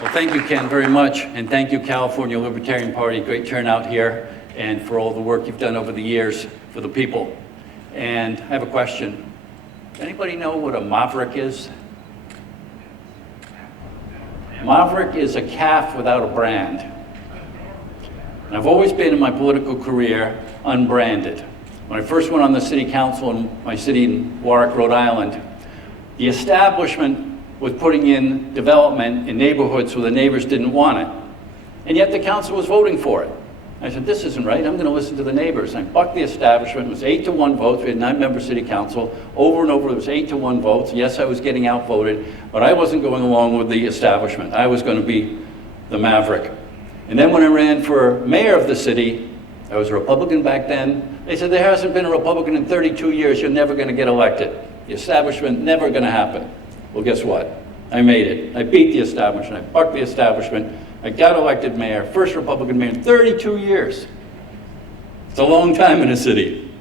Well, thank you, Ken, very much, and thank you, California Libertarian Party. Great turnout here, and for all the work you've done over the years for the people. And I have a question. Anybody know what a maverick is? Maverick is a calf without a brand. And I've always been in my political career unbranded. When I first went on the city council in my city in Warwick, Rhode Island, the establishment was putting in development in neighborhoods where the neighbors didn't want it. And yet the council was voting for it. I said, this isn't right, I'm gonna listen to the neighbors. And I bucked the establishment. It was 8-1 votes. We had 9-member city council. Over and over, it was 8-1 votes. Yes, I was getting outvoted, but I wasn't going along with the establishment. I was gonna be the maverick. And then when I ran for mayor of the city, I was a Republican back then, they said, there hasn't been a Republican in 32 years, you're never gonna get elected. The establishment, never gonna happen. Well, guess what? I made it. I beat the establishment. I bucked the establishment. I got elected mayor, first Republican mayor in 32 years. It's a long time in a city.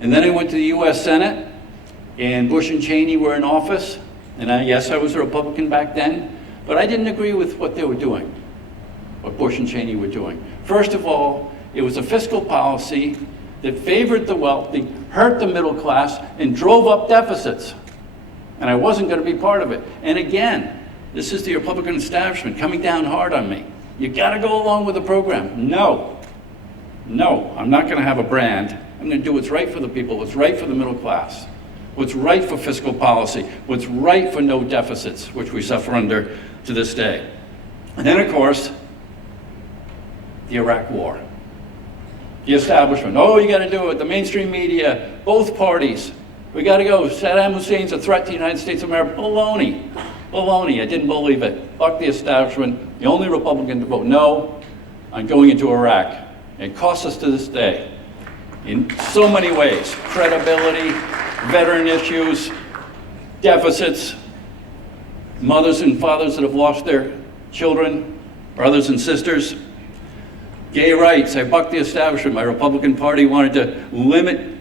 And then I went to the US Senate, and Bush and Cheney were in office. And yes, I was a Republican back then, but I didn't agree with what they were doing, what Bush and Cheney were doing. First of all, it was a fiscal policy that favored the wealthy, hurt the middle class, and drove up deficits. And I wasn't going to be part of it. And again, this is the Republican establishment coming down hard on me. You got to go along with the program. No, I'm not going to have a brand. I'm going to do what's right for the people, what's right for the middle class, what's right for fiscal policy, what's right for no deficits, which we suffer under to this day. And then, of course, the Iraq War. The establishment, oh, you got to do it. The mainstream media, both parties. We got to go. Saddam Hussein's a threat to the United States of America. Baloney. Baloney. I didn't believe it. Fuck the establishment. The only Republican to vote no on going into Iraq. It costs us to this day in so many ways. Credibility, veteran issues, deficits, mothers and fathers that have lost their children, brothers and sisters. Gay rights. I bucked the establishment. My Republican Party wanted to limit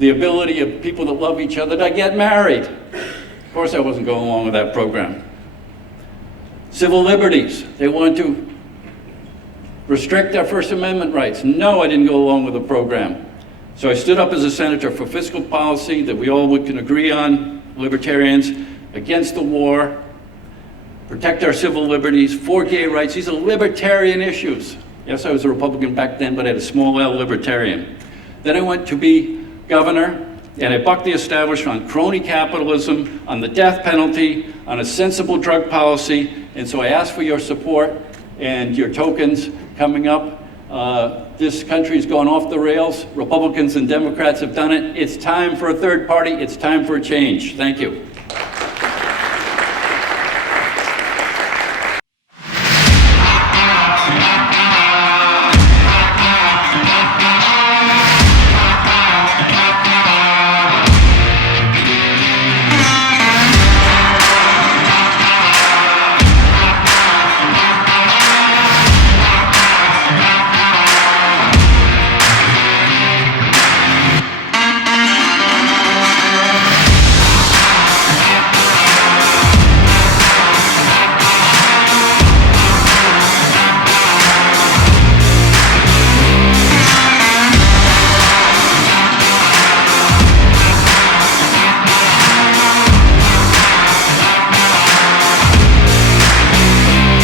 the ability of people that love each other to get married. Of course, I wasn't going along with that program. Civil liberties. They wanted to restrict our First Amendment rights. No, I didn't go along with the program. So I stood up as a senator for fiscal policy that we all can agree on, libertarians, against the war, protect our civil liberties, for gay rights. These are libertarian issues. Yes, I was a Republican back then, but I had a small L libertarian. Then I went to be governor, and I bucked the establishment on crony capitalism, on the death penalty, on a sensible drug policy, and so I asked for your support and your tokens coming up. This country's gone off the rails. Republicans and Democrats have done it. It's time for a third party. It's time for a change. Thank you.